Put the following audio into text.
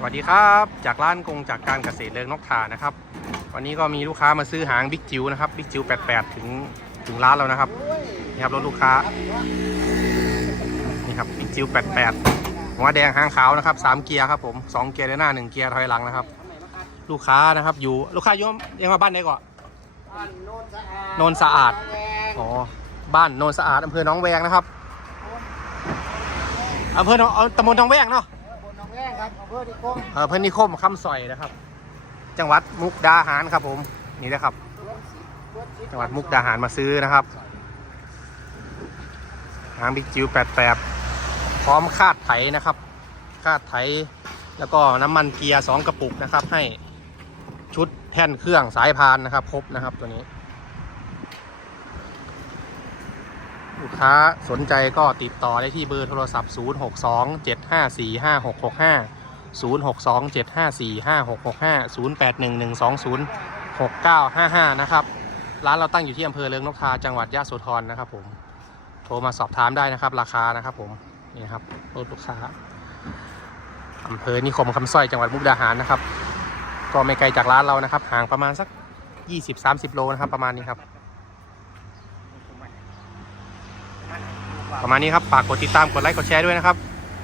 สวัสดีครับ จากร้านกงจากการเกษตรเลิงนกทานะครับ วันนี้ก็มีลูกค้ามาซื้อหางบิ๊กจิวนะครับบิ๊กจิว88 ถึงถึงร้านแล้วนะครับนี่ครับรถลูกค้านี่ครับบิ๊กจิว88หัวแดงหางขาวนะครับสามเกียร์ครับผมสองเกียร์ด้านหน้าหนึ่งเกียร์ถอยหลังนะครับ ลูกค้านะครับอยู่ลูกค้าอยู่ยังมาบ้านไหนก่อนบ้านโนนสะอาดโนนสะอาดอ๋อบ้านโนนสะอาดอำเภอหนองแวงนะครับอำเภอหนองตำบลหนองแวงเนาะ อำเภอที่คงเอเพื่อนนิคมคำสอยนะครับ จังหวัดมุกดาหารครับผม นี่นะครับ จังหวัดมุกดาหารมาซื้อนะครับหางบิ๊กจิว88พร้อมคาดไถนะครับ คาดไถ แล้วก็น้ำมันเกียร์2กระปุกนะครับ ให้ชุดแท่นเครื่องสายพานนะครับ ครบนะครับตัวนี้ ลูกค้าสนใจก็ติดต่อได้ที่เบอร์โทรศัพท์ 062 754 5665 120 6955 นะครับ ร้านเราตั้งอยู่ที่อำเภอเลิงนกทาจังหวัดยะโสธรนะครับผมโทรมาสอบถามได้นะครับ ราคานะครับผมนี่นะครับรถลูกค้าอำเภอนิคมคำสร้อยจังหวัดมุกดาหารนะครับ ก็ไม่ไกลจากร้านเรานะครับ ห่างประมาณสัก 20-30 โลนะครับ ประมาณนี้ครับประมาณนี้ครับ ฝากกดติดตาม กดไลค์ กดแชร์ด้วยนะครับ